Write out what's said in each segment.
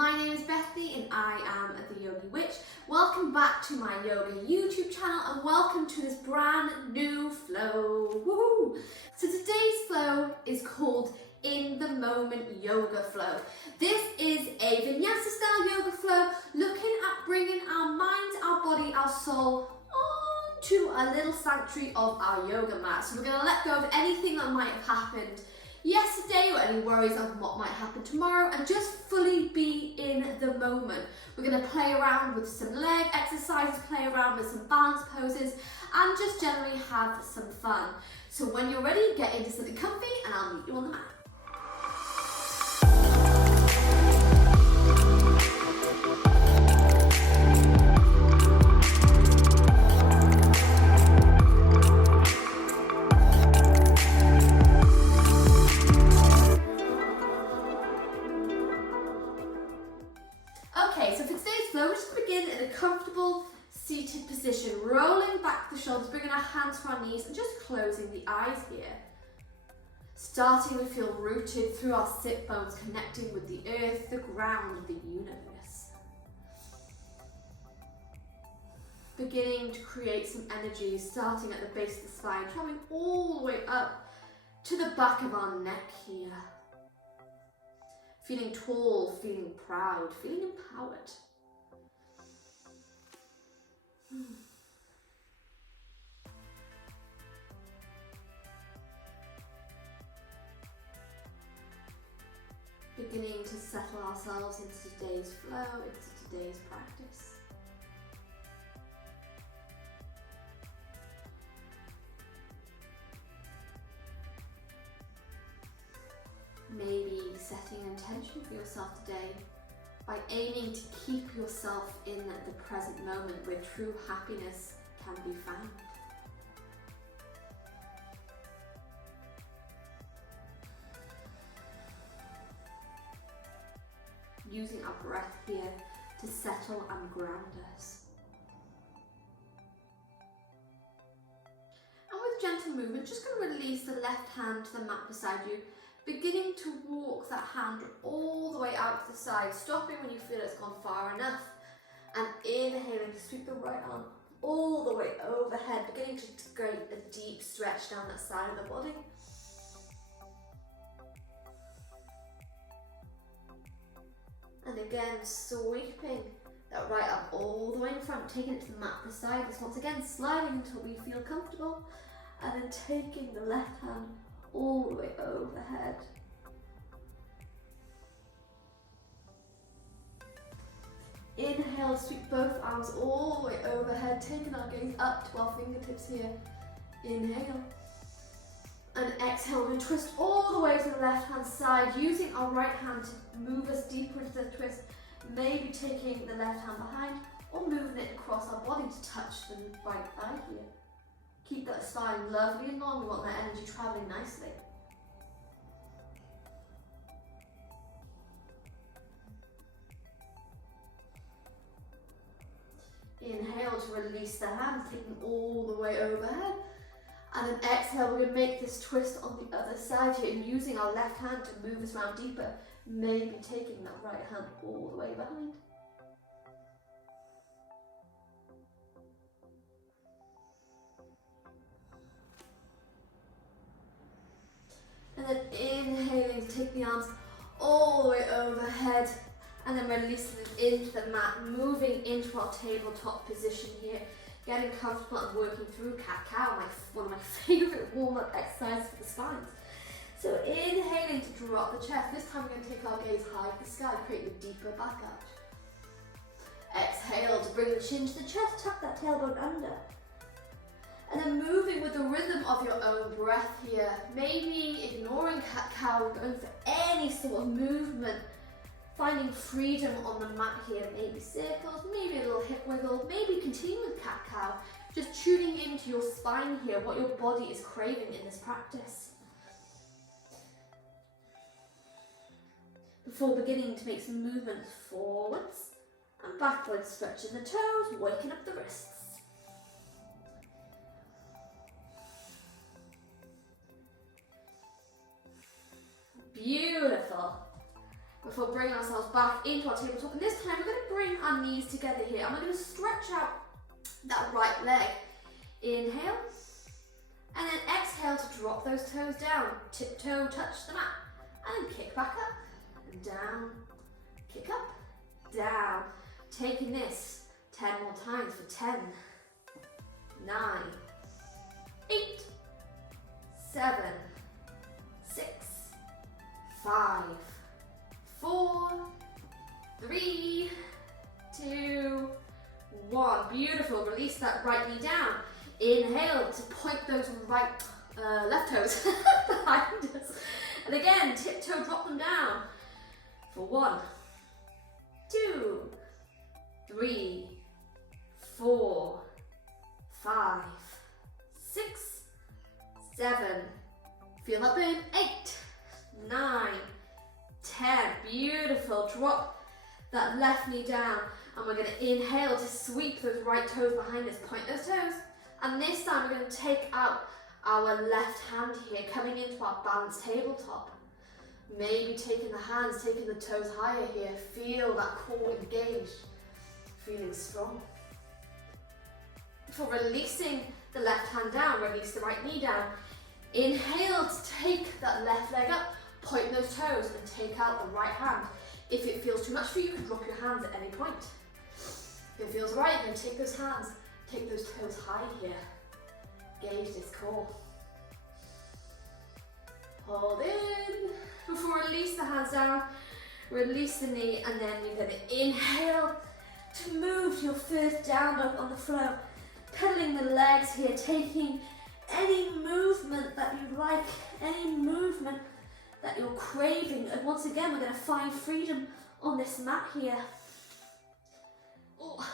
My name is Bethany and I am the Yogi Witch. Welcome back to my yoga YouTube channel and welcome to this brand new flow. Woohoo! So today's flow is called In the Moment Yoga Flow. This is a Vinyasa style yoga flow looking at bringing our mind, our body, our soul onto a little sanctuary of our yoga mat. So we're going to let go of anything that might have happened yesterday or any worries of what might happen tomorrow and just fully be in the moment. We're going to play around with some leg exercises, play around with some balance poses and just generally have some fun. So when you're ready, get into something comfy and I'll meet you on the mat. Okay, so for today's flow, we're just going to begin in a comfortable seated position, rolling back the shoulders, bringing our hands to our knees and just closing the eyes here. Starting to feel rooted through our sit bones, connecting with the earth, the ground, the universe. Beginning to create some energy, starting at the base of the spine, traveling all the way up to the back of our neck here. Feeling tall, feeling proud, feeling empowered. Beginning to settle ourselves into today's flow, into today's practice. Maybe setting an intention for yourself today by aiming to keep yourself in the present moment where true happiness can be found. Using our breath here to settle and ground us. And with gentle movement, just going to release the left hand to the mat beside you, beginning to walk that hand all the way out to the side, stopping when you feel it's gone far enough, and inhaling to sweep the right arm all the way overhead, beginning to create a deep stretch down that side of the body. And again, sweeping that right arm all the way in front, taking it to the mat beside us, once again sliding until we feel comfortable, and then taking the left hand all the way overhead. Inhale, sweep both arms all the way overhead, taking our gaze up to our fingertips here. Inhale. And exhale, we twist all the way to the left hand side, using our right hand to move us deeper into the twist, maybe taking the left hand behind or moving it across our body to touch the right thigh here. Keep that spine lovely and long, we want that energy travelling nicely. Inhale to release the hands, taking all the way overhead. And then exhale, we're going to make this twist on the other side here, and using our left hand to move us around deeper, maybe taking that right hand all the way behind. And then inhaling to take the arms all the way overhead and then releasing them into the mat, moving into our tabletop position here, getting comfortable and working through cat-cow, one of my favourite warm-up exercises for the spines. So inhaling to drop the chest. This time we're going to take our gaze high to the sky, create a deeper back arch. Exhale to bring the chin to the chest, tuck that tailbone under. And then moving with the rhythm of your own breath here, maybe ignoring cat-cow, going for any sort of movement, finding freedom on the mat here, maybe circles, maybe a little hip wiggle, maybe continue with cat-cow, just tuning into your spine here, what your body is craving in this practice. Before beginning to make some movements forwards and backwards, stretching the toes, waking up the wrists. Beautiful. Before bringing ourselves back into our tabletop, and this time we're going to bring our knees together here, and we're going to stretch out that right leg. Inhale, and then exhale to drop those toes down. Tiptoe, touch the mat, and then kick back up, and down, kick up, down. Taking this 10 more times for 10, 9, 8, 7, 6, 5, 4, 3, 2, 1. Beautiful. Release that right knee down. Inhale to point those left toes behind us. And again, tiptoe, drop them down for 1, 2, 3, 4, 5, 6, 7. Feel that burn. 8, 9, 10. Beautiful. Drop that left knee down. And we're going to inhale to sweep those right toes behind us. Point those toes. And this time we're going to take out our left hand here, coming into our balanced tabletop. Maybe taking the hands, taking the toes higher here. Feel that core engaged. Feeling strong. For releasing the left hand down, release the right knee down. Inhale to take that left leg up, point those toes and take out the right hand. If it feels too much for you, you can drop your hands at any point. If it feels right, then take those hands, take those toes high here. Gauge this core. Hold in. Before release the hands down, release the knee, and then you're going to inhale to move to your first down dog on the floor. Pedaling the legs here, taking any movement that you like, any movement that you're craving. And once again, we're going to find freedom on this mat here. Oh.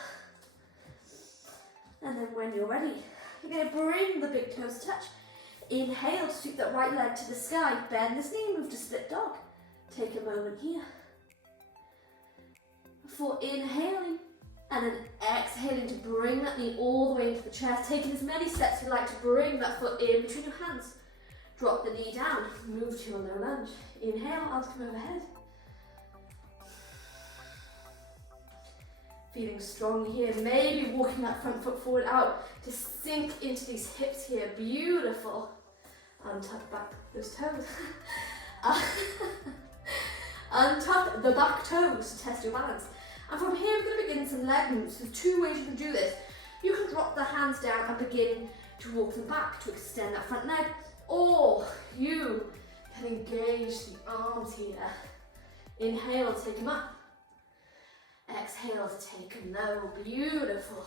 And then when you're ready, you're going to bring the big toes touch. Inhale to sweep that right leg to the sky. Bend this knee, move to split dog. Take a moment here. Before inhaling, and then exhaling to bring that knee all the way into the chest. Taking as many steps you like to bring that foot in between your hands. Drop the knee down, move to your low lunge. Inhale, arms come overhead. Feeling strong here, maybe walking that front foot forward out to sink into these hips here. Beautiful. Untuck back those toes. Untuck the back toes to test your balance. And from here, we're going to begin some leg moves. There's two ways you can do this. You can drop the hands down and begin to walk them back to extend that front leg, or you can engage the arms here. Inhale, take them up. Exhale to take them low. Beautiful.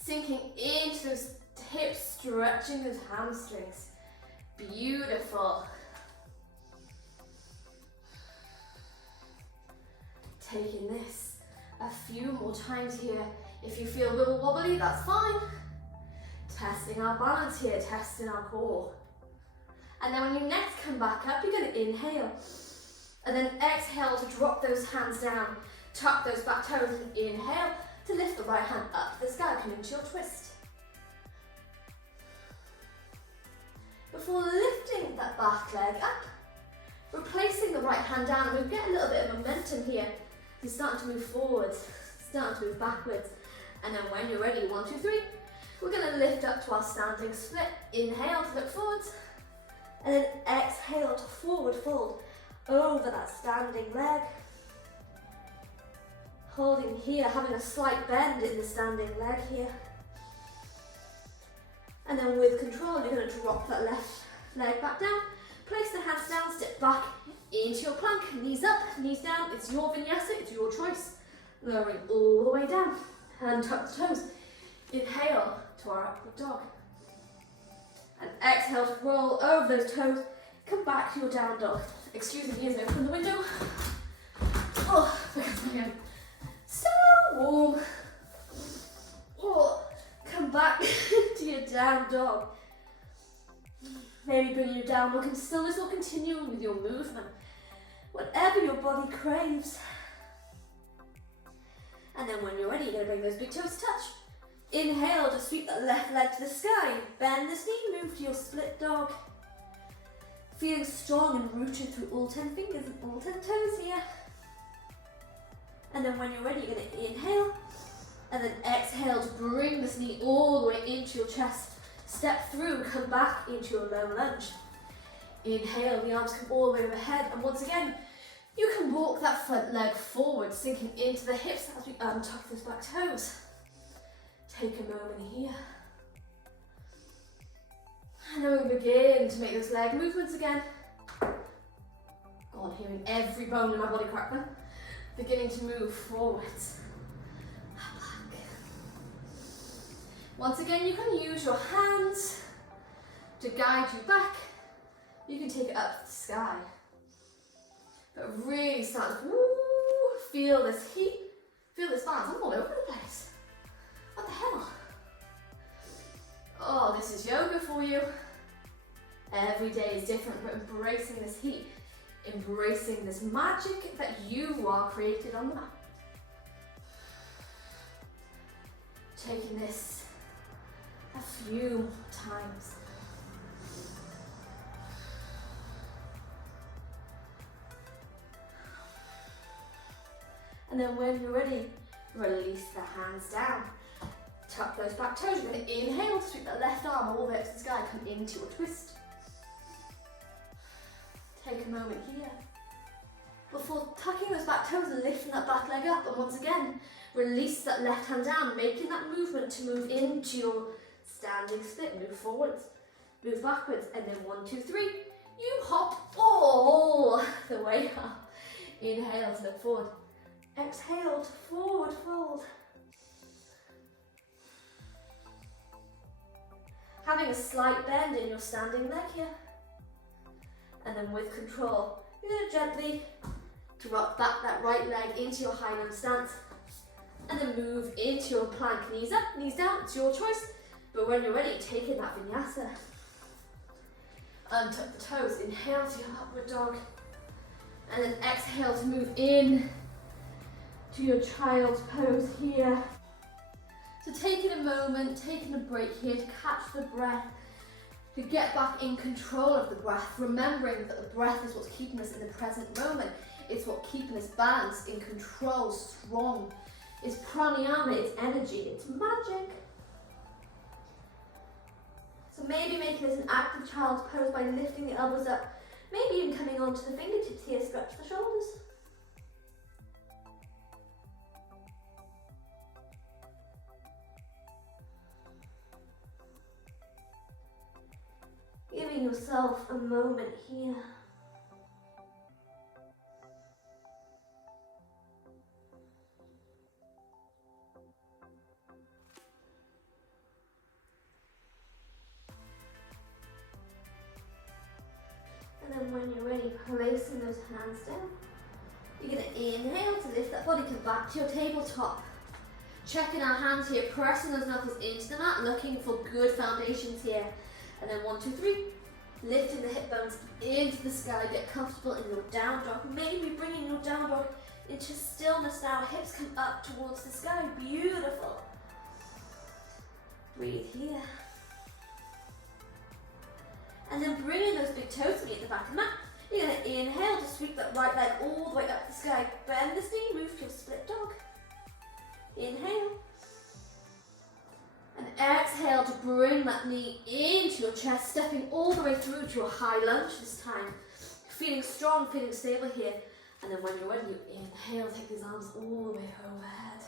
Sinking into those hips, stretching those hamstrings. Beautiful. Taking this a few more times here. If you feel a little wobbly, that's fine. Testing our balance here, testing our core. And then when you next come back up, you're going to inhale. And then exhale to drop those hands down. Tuck those back toes and inhale to lift the right hand up to the sky, coming to your twist. Before lifting that back leg up, replacing the right hand down, and we'll get a little bit of momentum here. You're starting to move forwards, starting to move backwards. And then when you're ready, 1, 2, 3, we're going to lift up to our standing split. Inhale to look forwards, and then exhale to forward fold over that standing leg. Holding here, having a slight bend in the standing leg here. And then with control, you're going to drop that left leg back down. Place the hands down, step back into your plank. Knees up, knees down. It's your vinyasa, it's your choice. Lowering all the way down. And tuck the toes. Inhale to our upward dog. And exhale to roll over those toes. Come back to your down dog. Excuse me, ears open the window. Oh, because I am so warm. Oh. Come back to your down dog. Maybe bring your down dog into stillness or continuing with your movement. Whatever your body craves. And then when you're ready, you're going to bring those big toes touch. Inhale to sweep that left leg to the sky. Bend this knee, move to your split dog. Feeling strong and rooted through all 10 fingers and all 10 toes here. And then when you're ready, you're going to inhale and then exhale to bring this knee all the way into your chest. Step through, come back into your low lunge. Inhale, the arms come all the way overhead, and once again, you can walk that front leg forward, sinking into the hips as we untuck those back toes. Take a moment here. And then we begin to make those leg movements again. God, hearing every bone in my body crack then. Beginning to move forwards. Back. Once again, you can use your hands to guide you back. You can take it up to the sky. But really start to feel this heat, feel this balance. I'm all over the place. What the hell? Oh, this is yoga for you. Every day is different, but embracing this heat, embracing this magic that you are created on the mat. Taking this a few times. And then when you're ready, release the hands down. Tuck those back toes. You're going to inhale, sweep that left arm all the way up to the sky, come into your twist. Take a moment here. Before tucking those back toes and lifting that back leg up, and once again, release that left hand down, making that movement to move into your standing split. Move forwards, move backwards, and then 1, 2, 3. You hop all the way up. Inhale to look forward. Exhale to forward fold. Having a slight bend in your standing leg here. And then with control, you're going to gently drop back that right leg into your high lunge stance. And then move into your plank. Knees up, knees down, it's your choice. But when you're ready, take in that vinyasa. Untuck the toes, inhale to your upward dog. And then exhale to move in to your child's pose here. So taking a moment, taking a break here to catch the breath, to get back in control of the breath, remembering that the breath is what's keeping us in the present moment. It's what's keeping us balanced, in control, strong. It's pranayama, it's energy, it's magic. So maybe making this an active child's pose by lifting the elbows up, maybe even coming onto the fingertips here, stretch the shoulders. Giving yourself a moment here. And then when you're ready, placing those hands down. You're going to inhale to lift that body, come back to your tabletop. Checking our hands here, pressing those knuckles into the mat, looking for good foundations here. And then 1, 2, 3, lifting the hip bones into the sky, get comfortable in your down dog. Maybe bringing your down dog into stillness now, hips come up towards the sky, beautiful. Breathe here. And then bringing those big toes to meet the back of the mat. You're going to inhale to sweep that right leg all the way up the sky. Bend this knee, move to your split dog. Inhale. And exhale to bring that knee into your chest, stepping all the way through to a high lunge this time. Feeling strong, feeling stable here. And then when you're ready, you inhale, take these arms all the way overhead.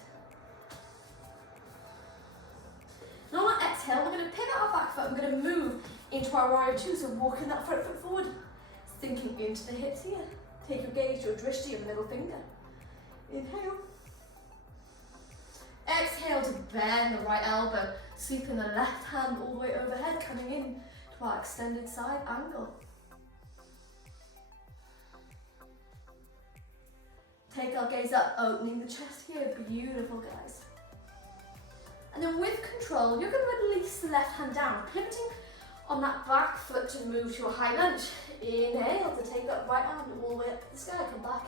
Now on exhale, we're going to pivot our back foot. We're going to move into our warrior two, so walking that front foot forward. Sinking into the hips here. Take your gaze to your drishti, your middle finger. Inhale. Exhale to bend the right elbow, sweeping the left hand all the way overhead, coming in to our extended side angle. Take our gaze up, opening the chest here, beautiful guys. And then with control, you're going to release the left hand down, pivoting on that back foot to move to a high lunge. Inhale to take that right arm all the way up to the sky, come back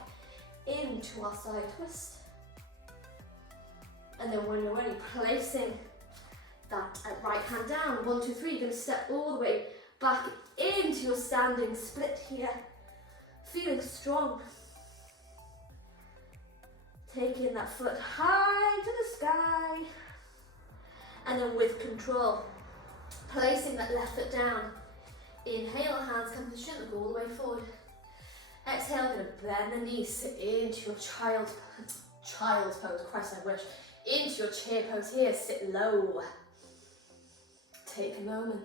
into our side twist. And then when you're ready, placing that right hand down. 1, 2, 3. You're going to step all the way back into your standing split here. Feeling strong. Taking that foot high to the sky. And then with control, placing that left foot down. Inhale, hands come to shin, look all the way forward. Exhale, going to bend the knees, sit into your child's pose, Christ I wish. Into your chair pose here, sit low. Take a moment.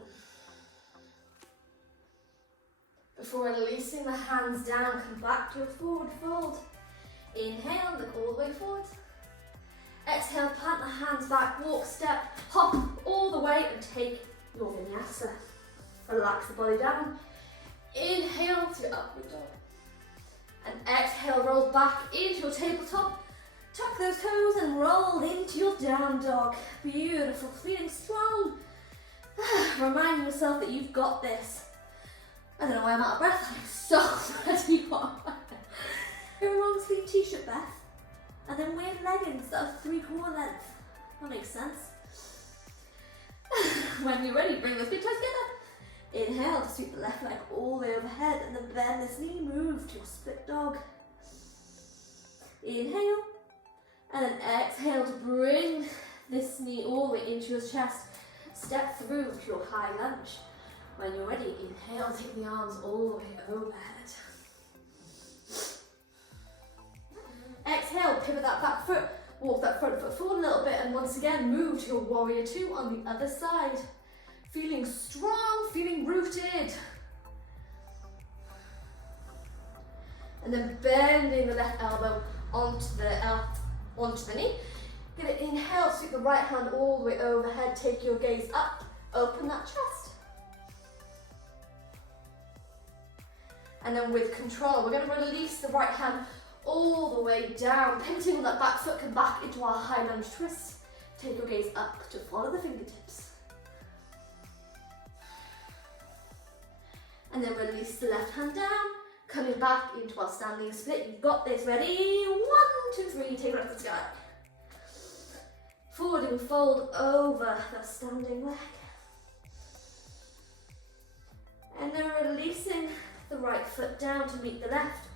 Before releasing the hands down, come back to a forward fold. Inhale, look all the way forward. Exhale, plant the hands back, walk, step, hop all the way and take your vinyasa. Relax the body down. Inhale to upward dog. And exhale, roll back into your tabletop. Tuck those toes and roll into your down dog. Beautiful, feeling strong. Reminding yourself that you've got this. I don't know why I'm out of breath. I'm so ready for your long sleeve t-shirt, Beth. And then wear leggings that are 3/4 length. That makes sense. When you're ready, bring those big toes together. Inhale to sweep the left leg all the way overhead and then bend this knee, move to your split dog. Inhale. And then exhale to bring this knee all the way into your chest. Step through to your high lunge. When you're ready, inhale, take the arms all the way overhead. Exhale, pivot that back foot, walk that front foot forward a little bit, and once again, move to your warrior 2 on the other side. Feeling strong, feeling rooted. And then bending the left elbow onto the knee. Gonna inhale, sweep the right hand all the way overhead, take your gaze up, open that chest. And then with control, we're gonna release the right hand all the way down, pivoting on that back foot, come back into our high lunge twist. Take your gaze up to follow the fingertips. And then release the left hand down, coming back into our standing split. You've got this, ready? 1, 2, 3, take it up to the sky. Forward and fold over the standing leg. And then releasing the right foot down to meet the left.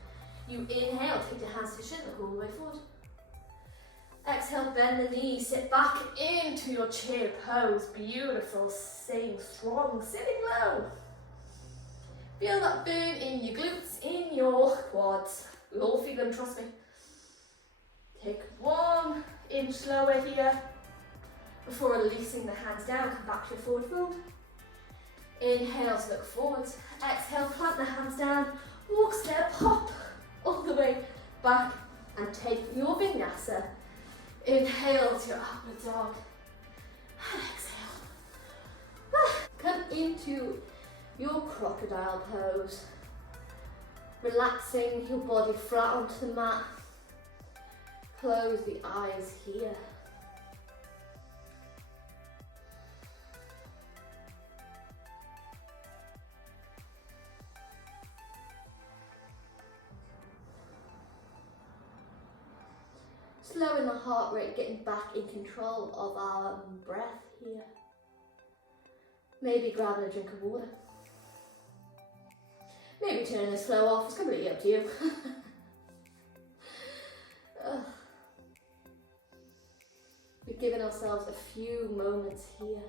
You inhale, take your hands to your shin, look all the way forward. Exhale, bend the knees, sit back into your chair pose. Beautiful, staying strong, sitting low. Feel that burn in your glutes, in your quads. We all feel them, trust me. Take 1 inch slower here. Before releasing the hands down, come back to your forward fold. Inhale to look forward. Exhale, plant the hands down, walk, step, hop all the way back and take your vinyasa. Inhale to your upward dog. And exhale. Come into your crocodile pose. Relaxing your body flat onto the mat. Close the eyes here. Slowing the heart rate, getting back in control of our breath here. Maybe grabbing a drink of water. Maybe turning this flow off, it's completely up to you. We've given ourselves a few moments here.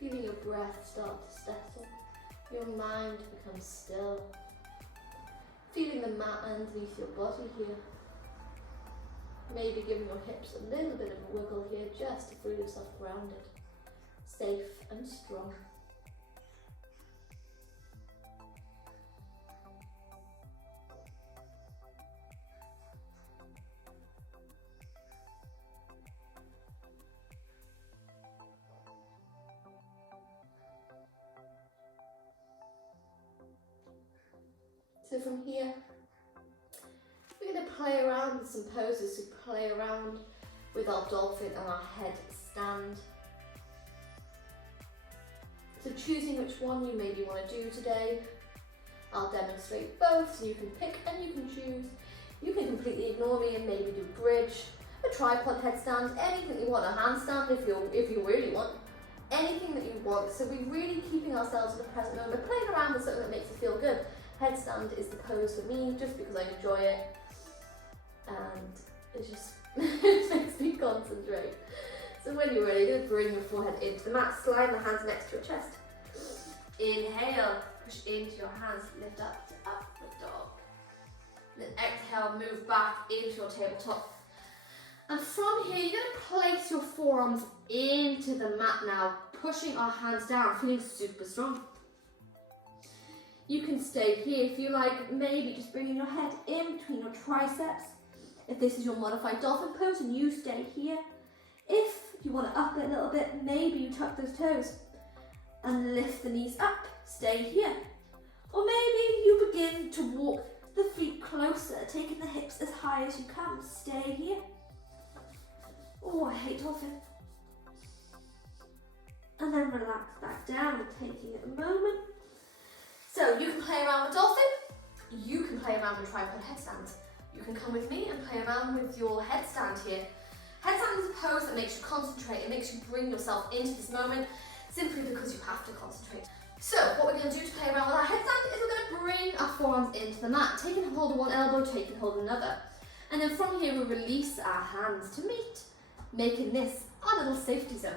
Feeling your breath start to settle, your mind becomes still. Feeling the mat underneath your body here. Maybe giving your hips a little bit of a wiggle here just to feel yourself grounded, safe and strong. So from here, we're going to play around with some poses. So play around with our dolphin and our headstand. So choosing which one you maybe want to do today. I'll demonstrate both, so you can pick and you can choose. You can completely ignore me and maybe do bridge, a tripod headstand, anything you want, a handstand if you really want, anything that you want. So we're really keeping ourselves in the present moment, playing around with something that makes us feel good. Headstand is the pose for me, just because I enjoy it, and it just it makes me concentrate. So when you're ready, you're going to bring your forehead into the mat, slide the hands next to your chest. Inhale, push into your hands, lift up to upward dog. Then exhale, move back into your tabletop. And from here, you're going to place your forearms into the mat now, pushing our hands down, feeling super strong. You can stay here if you like, maybe just bringing your head in between your triceps. If this is your modified dolphin pose, and you stay here. If you want to up it a little bit, maybe you tuck those toes and lift the knees up, stay here. Or maybe you begin to walk the feet closer, taking the hips as high as you can, stay here. Oh, I hate dolphin. And then relax back down, taking a moment. So you can play around with dolphin, you can play around with tripod headstands. You can come with me and play around with your headstand here. Headstand is a pose that makes you concentrate, it makes you bring yourself into this moment simply because you have to concentrate. So what we're going to do to play around with our headstand is we're going to bring our forearms into the mat, taking hold of one elbow, taking hold of another. And then from here we release our hands to meet, making this our little safety zone.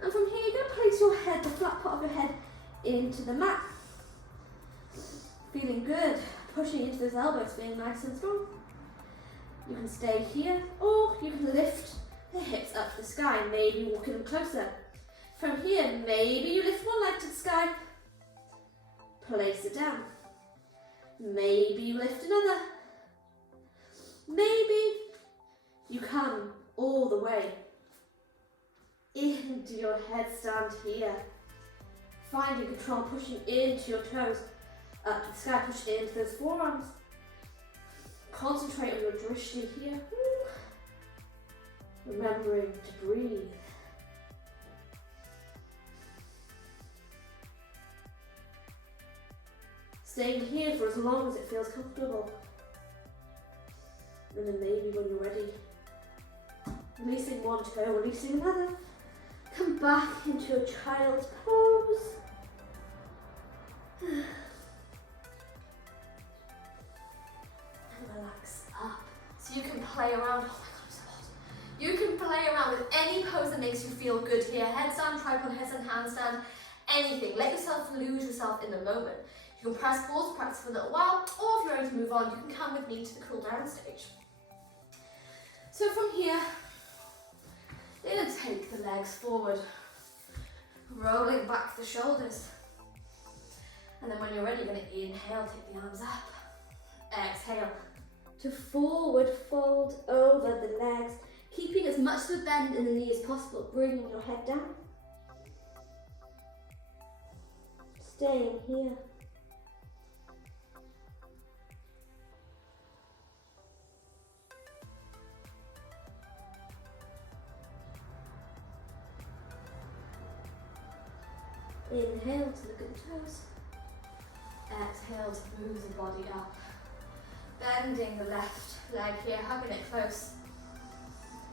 And from here you're going to place your head, the flat part of your head, into the mat. Feeling good, pushing into those elbows, feeling nice and strong. You can stay here, or you can lift the hips up to the sky, maybe walking them closer. From here, maybe you lift one leg to the sky, place it down. Maybe you lift another. Maybe you come all the way into your headstand here. Finding control, pushing into your toes, up to the sky, pushing into those forearms. Concentrate on your drishti here. Remembering to breathe. Staying here for as long as it feels comfortable. And then maybe when you're ready, releasing one toe, releasing another. Come back into a child's pose. And relax up. So you can play around. Oh my god, I'm so hot. You can play around with any pose that makes you feel good here. Headstand, tripod, headstand, handstand, anything. Let yourself lose yourself in the moment. You can press pause, practice for a little while, or if you're ready to move on, you can come with me to the cool down stage. So from here, you're going to take the legs forward, rolling back the shoulders. And then when you're ready, you're going to inhale, take the arms up. Exhale to forward fold over the legs, keeping as much of a bend in the knee as possible, bringing your head down. Staying here. Inhale to look at the toes. Exhale to move the body up. Bending the left leg here, hugging it close.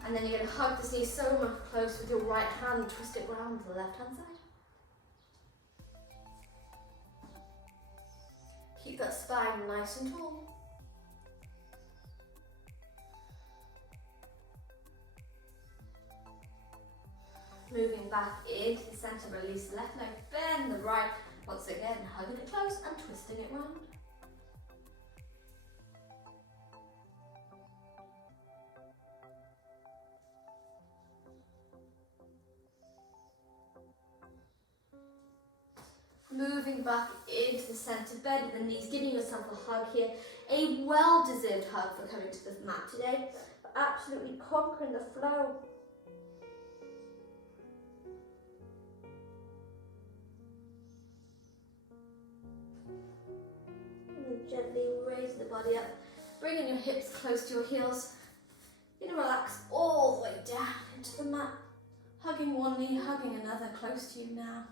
And then you're going to hug this knee so much close with your right hand, twist it round to the left hand side. Keep that spine nice and tall. Moving back into the centre, release the left leg, bend the right. Once again, hugging it close and twisting it round. Moving back into the centre, bend the knees, giving yourself a hug here. A well-deserved hug for coming to the mat today, for absolutely conquering the flow. And then Gently raise the body up, bringing your hips close to your heels. You're going to relax all the way down into the mat, hugging one knee, hugging another close to you now.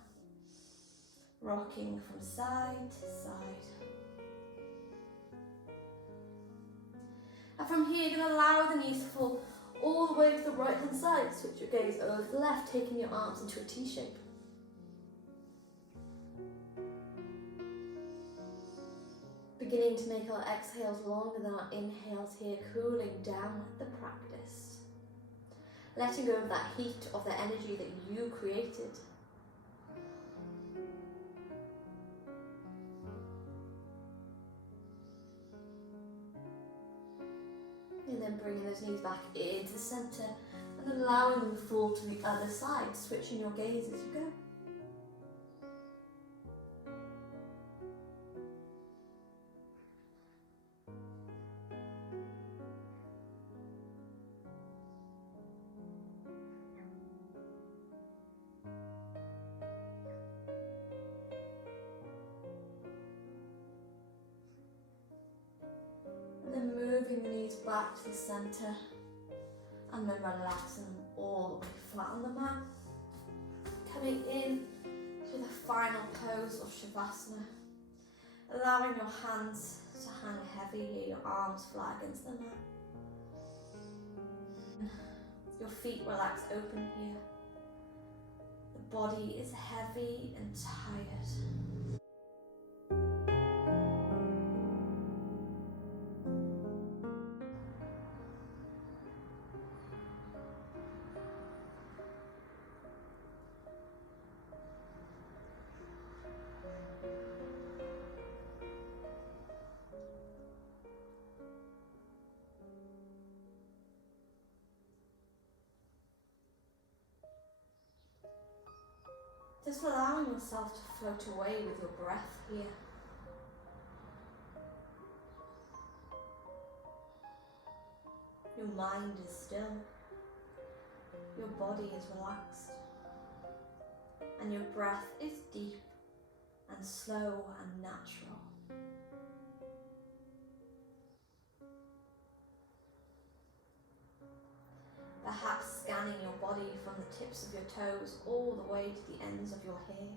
Rocking from side to side. And from here, you're going to allow the knees to fall all the way to the right hand side. Switch your gaze over to the left, taking your arms into a T shape. Beginning to make our exhales longer than our inhales here, cooling down the practice. Letting go of that heat, of the energy that you created. And then bringing those knees back into the centre and allowing them to fall to the other side, switching your gaze as you go. Moving the knees back to the centre and then relaxing them all the way flat on the mat. Coming in to the final pose of Shavasana. Allowing your hands to hang heavy, your arms flat against the mat. Your feet relax open here. The body is heavy and tired. Just allowing yourself to float away with your breath here. Your mind is still, your body is relaxed, and your breath is deep and slow and natural. Perhaps scanning your body from the tips of your toes all the way to the ends of your hair.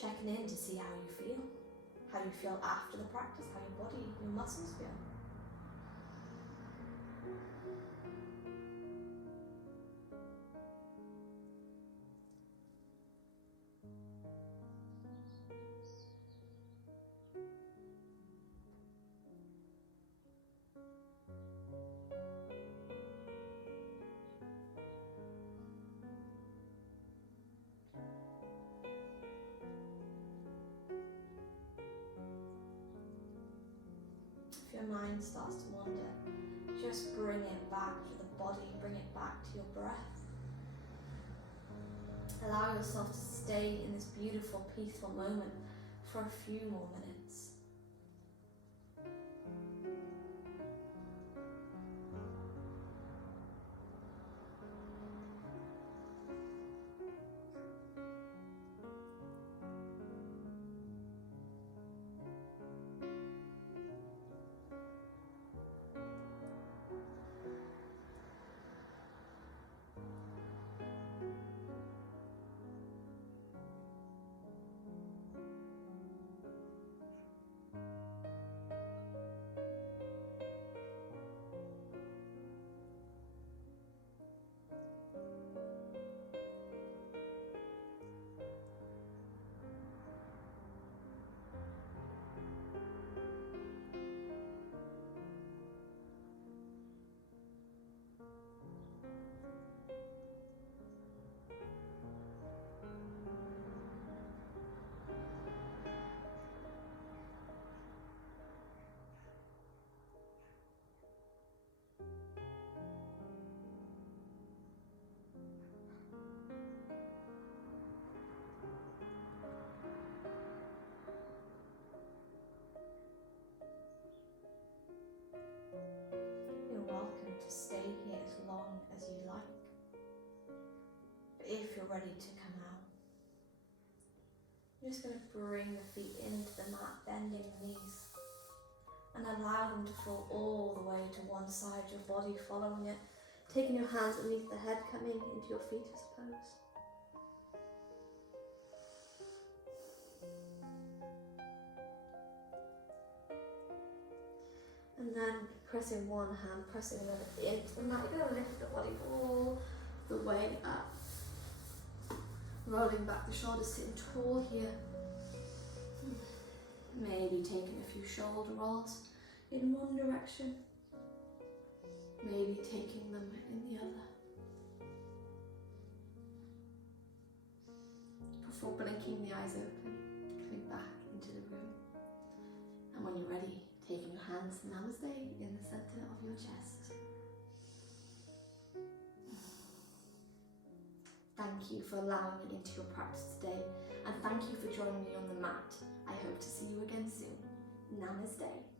Checking in to see how you feel after the practice, how your body, your muscles feel. If your mind starts to wander, just bring it back to the body, bring it back to your breath. Allow yourself to stay in this beautiful, peaceful moment for a few more minutes. To stay here as long as you like. But if you're ready to come out, You're just going to bring the feet into the mat, bending the knees, and allow them to fall all the way to one side, your body following it, taking your hands underneath the head, coming into your fetus pose. And then pressing one hand, pressing another into the mat. You're going to lift the body all the way up. Rolling back the shoulders, sitting tall here. Maybe taking a few shoulder rolls in one direction. Maybe taking them in the other. Before blinking the eyes open, coming back into the room. And when you're ready, taking your hands, namaste, in the center of your chest. Thank you for allowing me into your practice today, and thank you for joining me on the mat. I hope to see you again soon. Namaste.